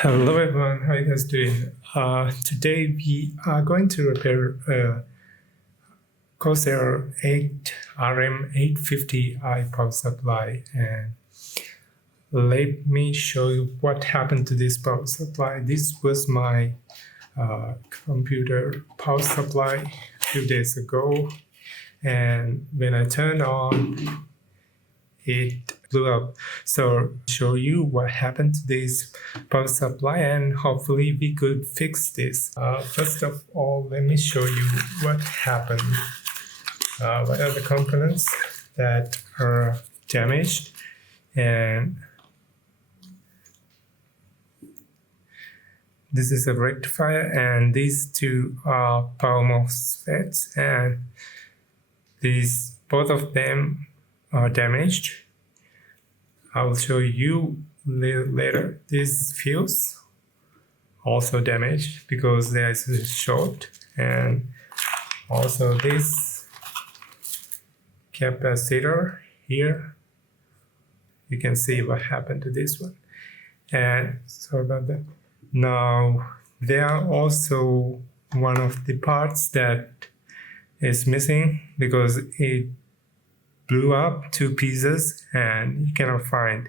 Hello everyone, how are you guys doing? Today we are going to repair a Corsair 850i power supply, and let me show you what happened to this power supply. This was my computer power supply a few days ago, and when I turned on, it blew up. So show you what happened to this power supply, and hopefully we could fix this. First of all, let me show you what happened. What are the components that are damaged, and this is a rectifier, and these two are power MOSFETs, and these both of them are damaged. I will show you later. This fuse also damaged because there is a short, and also this capacitor here. You can see what happened to this one. And sorry about that. Now there are also one of the parts that is missing because it blew up two pieces and you cannot find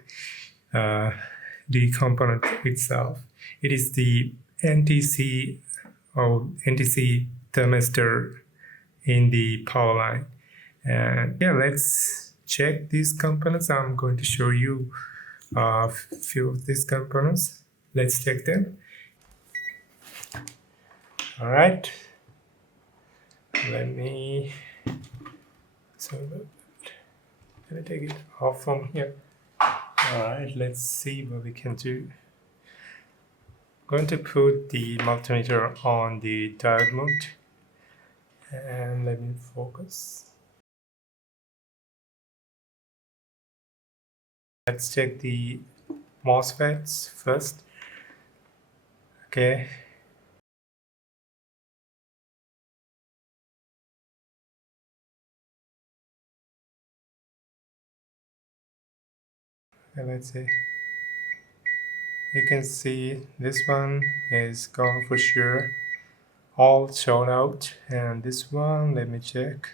the component itself. It is the NTC or NTC thermistor in the power line. And yeah, let's check these components. I'm going to show you a few of these components. Let's check them. All right. Let me take it off from here. Alright, let's see what we can do. I'm going to put the multimeter on the diode mode, and let me focus. Let's check the MOSFETs first. Okay. And let's see. You can see this one is gone for sure. All short out, and this one, let me check.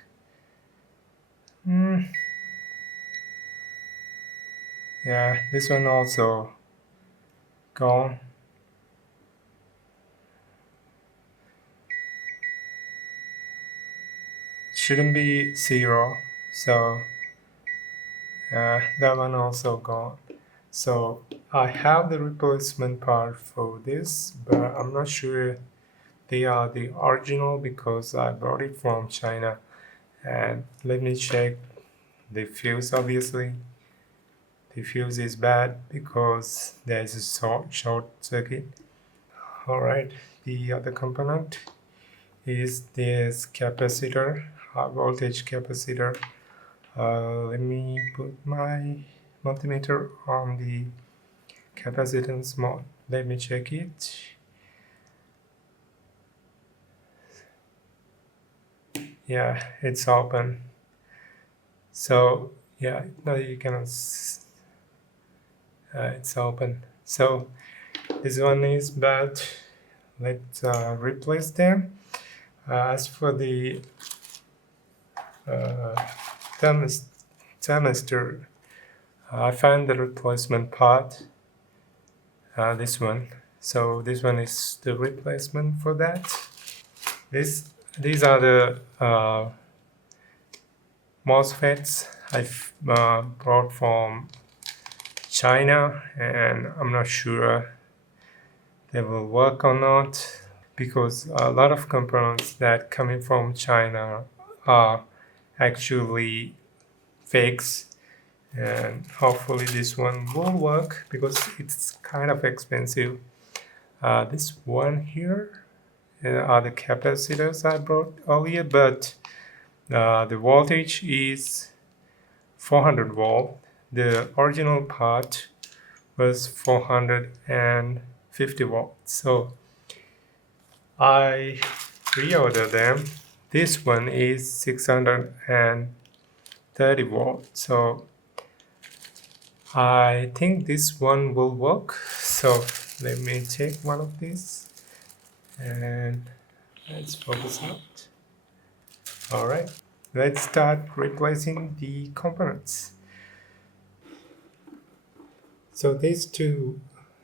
Yeah, this one also gone. Shouldn't be 0, so that one also gone. So I have the replacement part for this, but I'm not sure they are the original because I brought it from China. And let me check the fuse. Obviously the fuse is bad because there's a short circuit. Alright, the other component is this capacitor, high voltage capacitor. Let me put my multimeter on the capacitance mode. Let me check it. Yeah, it's open. So yeah, now you cannot. It's open. So this one is bad. Let's replace them. As for the thermistor, I found the replacement part. This one. So this one is the replacement for that. These are the MOSFETs I've brought from China, and I'm not sure they will work or not because a lot of components that coming from China are actually fakes, and hopefully this one will work because it's kind of expensive. This one here are the capacitors I brought earlier, but the voltage is 400 volt. The original part was 450 volts. So I reordered them. This one is 630 volts. So I think this one will work. So let me check one of these and let's focus out. All right, let's start replacing the components. So these two,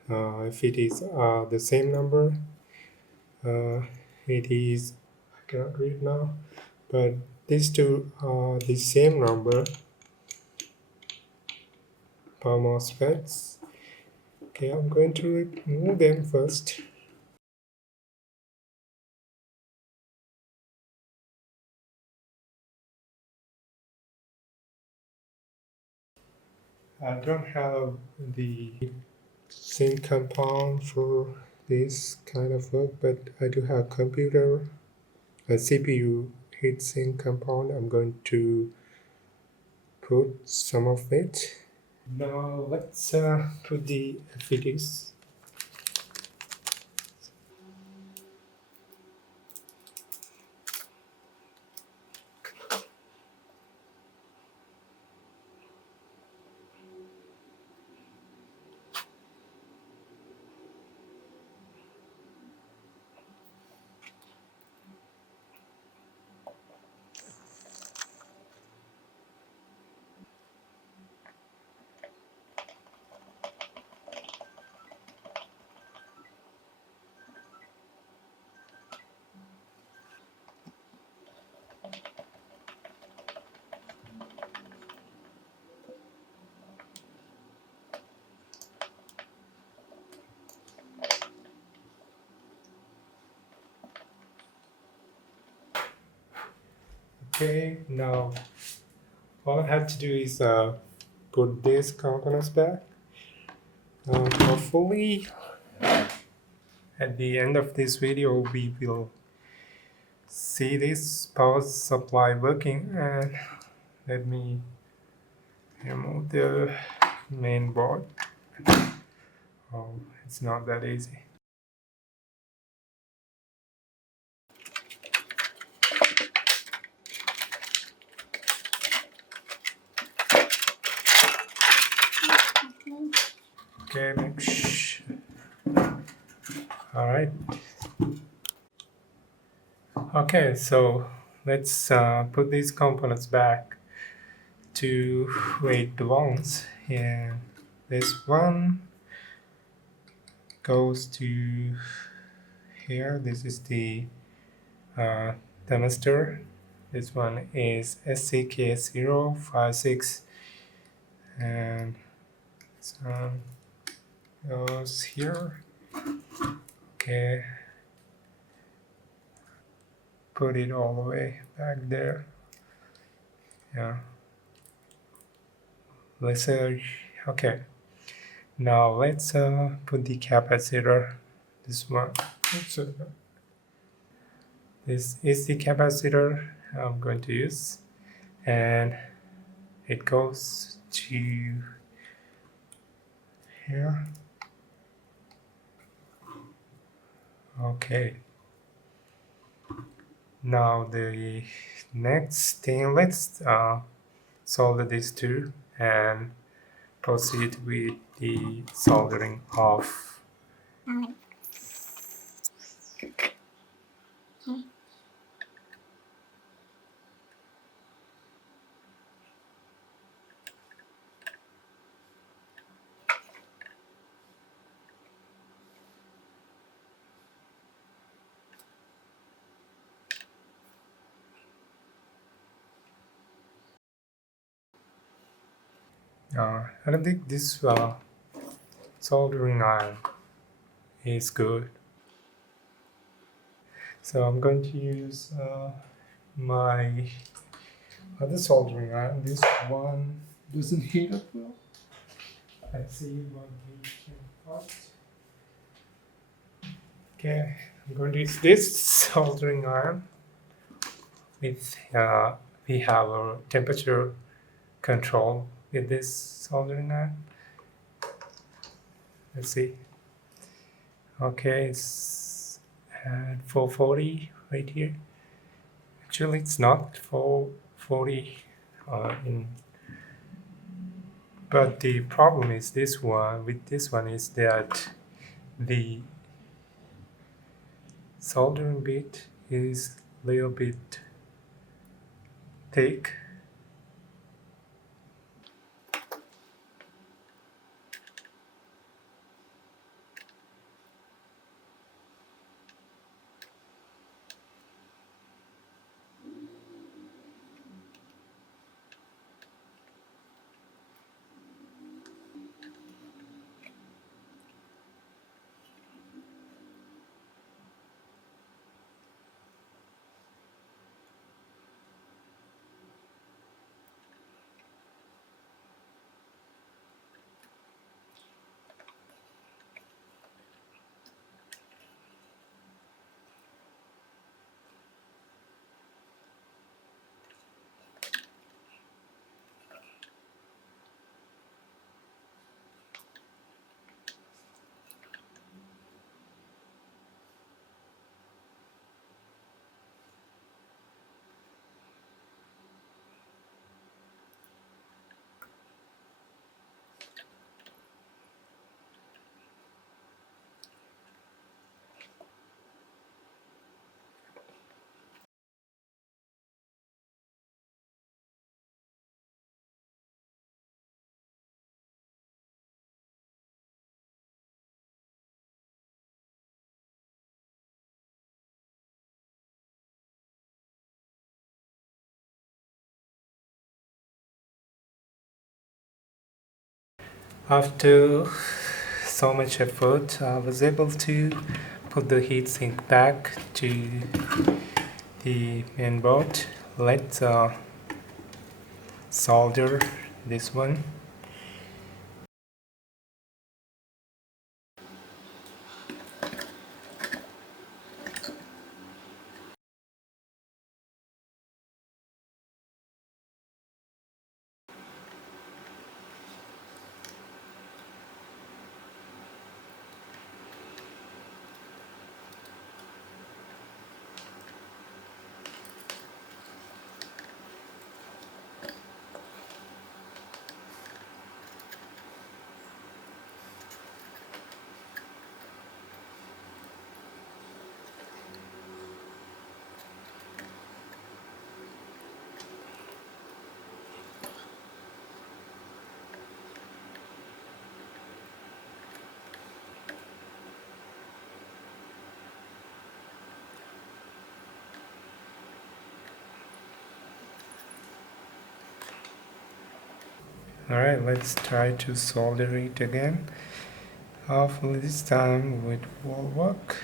if it is the same number, it is, I cannot read now, but these two are the same number per MOSFETs. Okay, I'm going to remove them first. I don't have the same compound for this kind of work, but I do have a CPU heatsink compound. I'm going to put some of it. Now let's put the FETs. Okay, now all I have to do is put these components back. Hopefully, at the end of this video, we will see this power supply working. And let me remove the main board. Oh, it's not that easy. Okay, shh. All right. Okay, so let's put these components back to where it belongs. And this one goes to here. This is the thermistor. This one is SCK056, and this one goes here. Okay, put it all the way back there. Yeah. Let's okay. Now let's put the capacitor. This one. Oops. This is the capacitor I'm going to use, and it goes to here. Okay. Now the next thing, let's solder these two and proceed with the soldering of. I don't think this soldering iron is good, so I'm going to use my other soldering iron. This one doesn't heat up well. Let's see what we can cut. Okay, I'm going to use this soldering iron. With we have a temperature control with this soldering iron. Let's see. Okay, it's at 440 right here. Actually, it's not 440 but the problem is this one with this one is that the soldering bit is a little bit thick. After so much effort, I was able to put the heatsink back to the main board. Let's solder this one. Alright, let's try to solder it again. Hopefully this time it will work.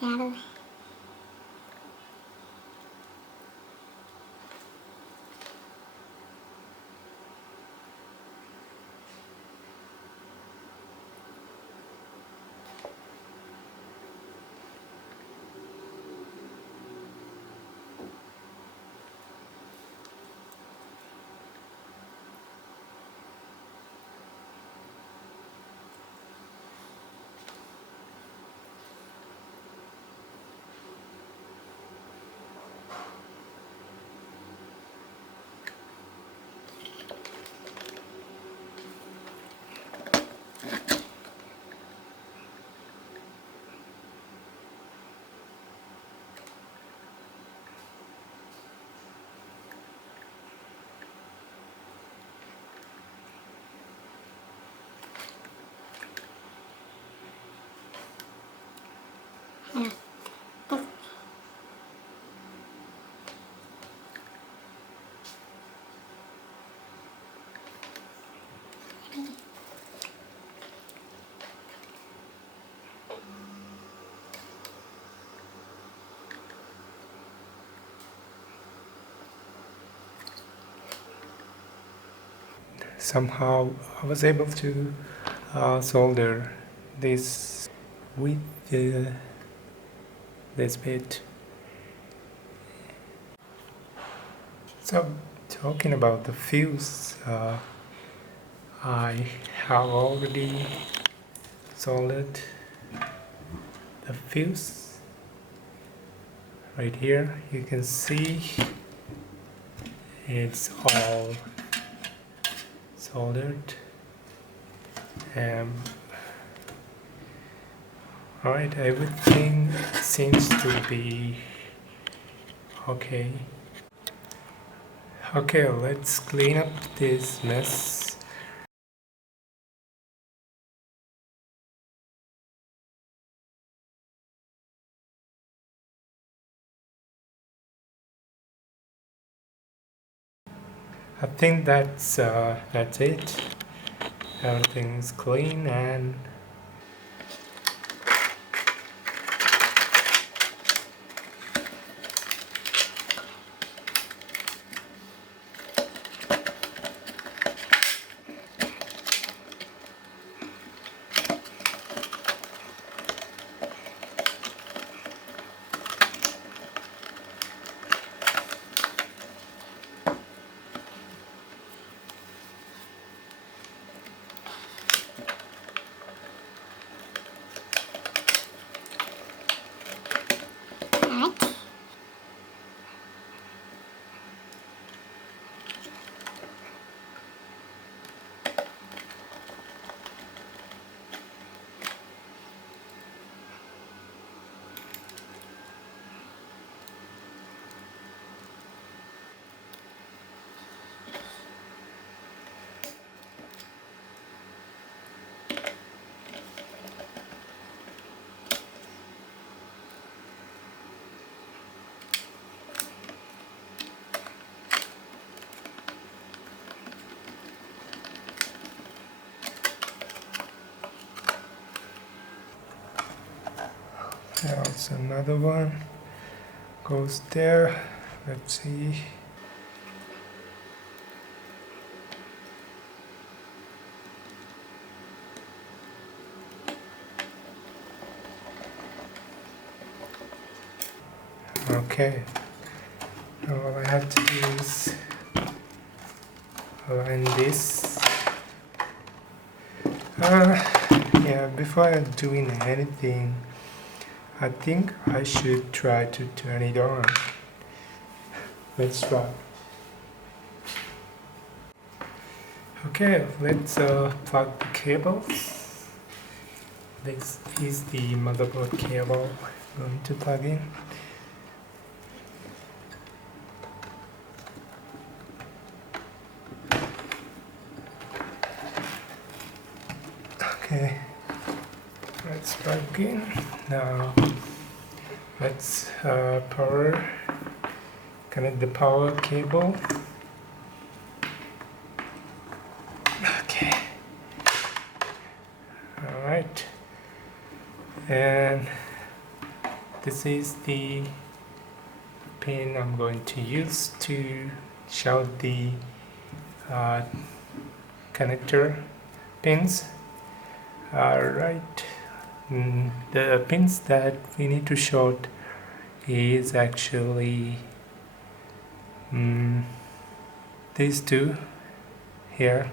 Yeah. Somehow I was able to solder this with this bit. So Talking about the fuse, I have already soldered the fuse. Right here you can see it's all soldered. Alright, everything seems to be okay. Okay, let's clean up this mess. I think that's it. Everything's clean and there's another one goes there. Let's see. Okay, now all I have to do is align this. Yeah, before doing anything, I think I should try to turn it on. Let's try. Okay, let's plug the cables. This is the motherboard cable I'm going to plug in. Okay, let's plug in. Now let's connect the power cable. Okay, all right, and this is the pin I'm going to use to short the connector pins. Alright, the pins that we need to short is actually these two here.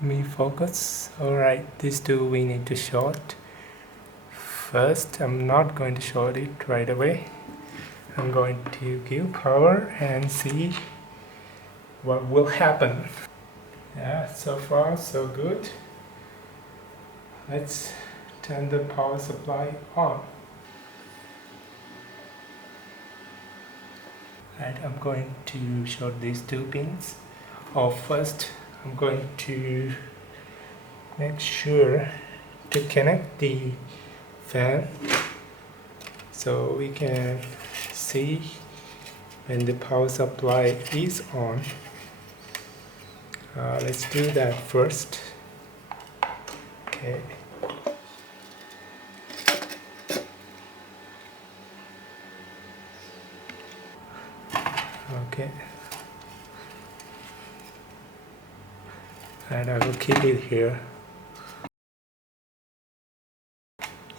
Let me focus. Alright, these two we need to short. First, I'm not going to short it right away. I'm going to give power and see what will happen. Yeah, so far so good. Let's turn the power supply on. Right, I'm going to short these two pins. First, I'm going to make sure to connect the fan so we can see when the power supply is on. Let's do that first. Okay. Okay. And I will keep it here.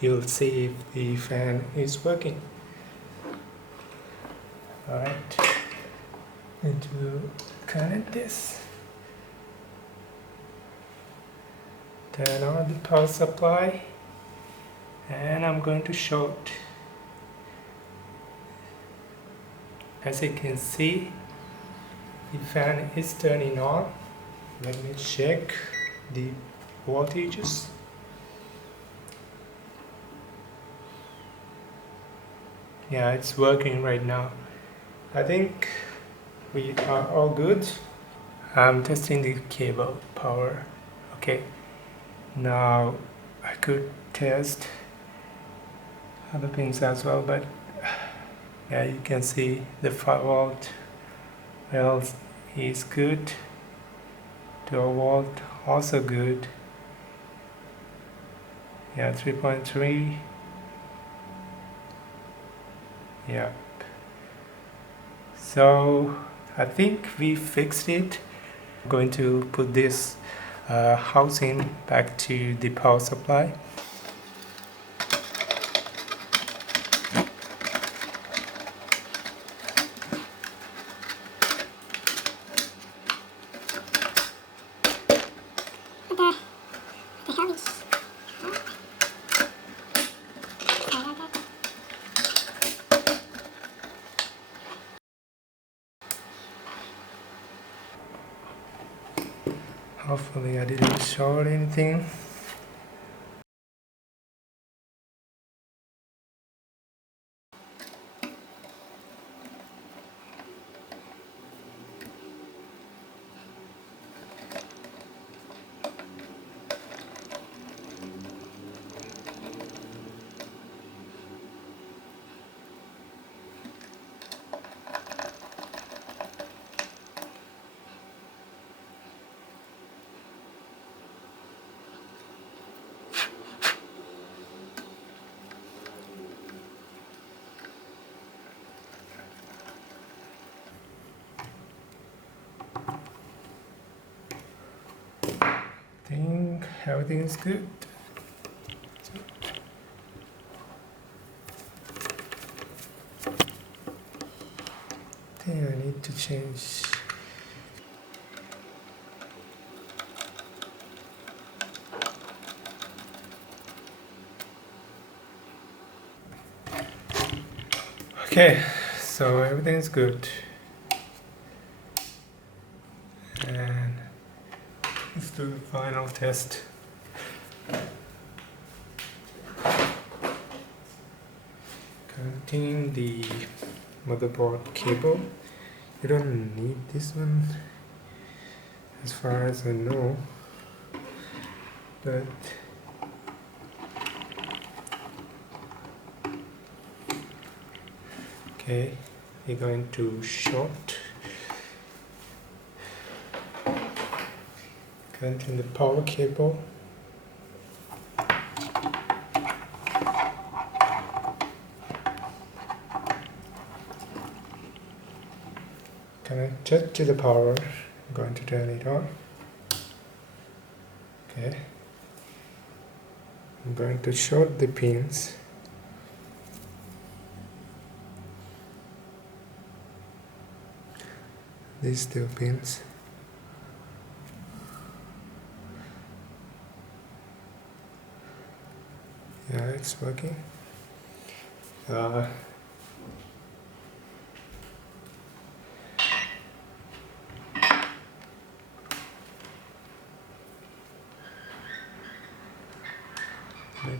You'll see if the fan is working. Alright, need to connect this. Turn on the power supply, and I'm going to short. As you can see, the fan is turning on. Let me check the voltages. Yeah, it's working right now. I think we are all good. I'm testing the cable power. Okay, now I could test other pins as well, but yeah, you can see the 5 volt rails is good, 12 volt also good, yeah, 3.3, yeah. So I think we fixed it. I'm going to put this housing back to the power supply. Hopefully I didn't short anything. I think everything is good. I think I need to change. Okay, so everything is good. And let's do the final test. Connecting the motherboard cable. You don't need this one as far as I know, but okay, we're going to short. Connecting the power cable. Connected to the power. I'm going to turn it on. Okay. I'm going to short the pins. These two pins. Yeah, it's working. I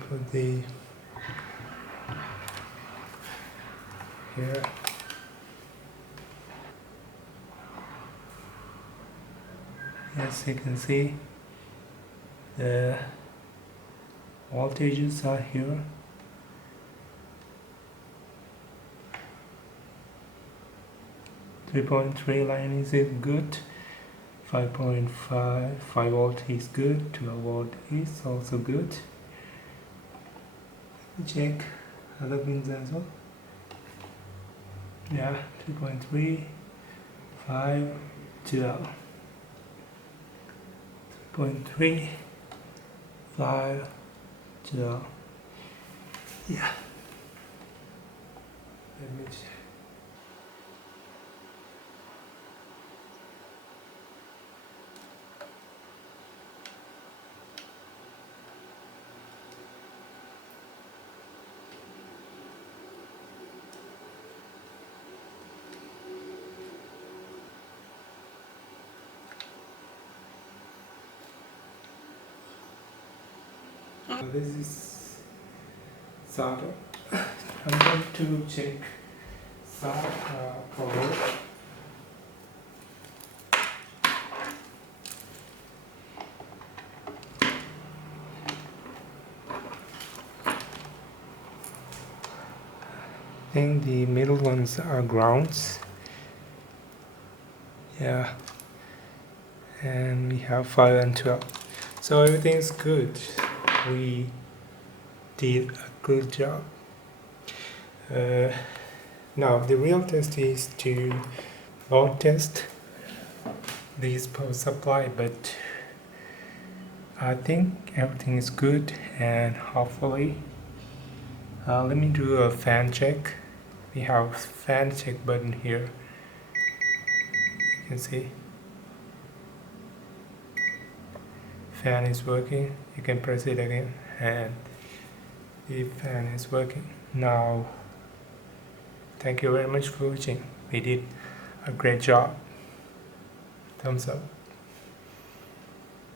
put the here. As you can see, the voltages are here. .3 line is it good. 5.5 5 volt is good. 12 volt is also good. Check other pins as well. Yeah, 3.3 5 12 3.3 5 12. Yeah, let me check. This is solder. I'm going to check solder power. I think the middle ones are grounds. Yeah, and we have 5 and 12. So everything's good. We did a good job. Now the real test is to load test this power supply, but I think everything is good, and hopefully let me do a fan check. We have fan check button here. You can see fan is working. You can press it again and the fan is working. Now thank you very much for watching. We did a great job. Thumbs up.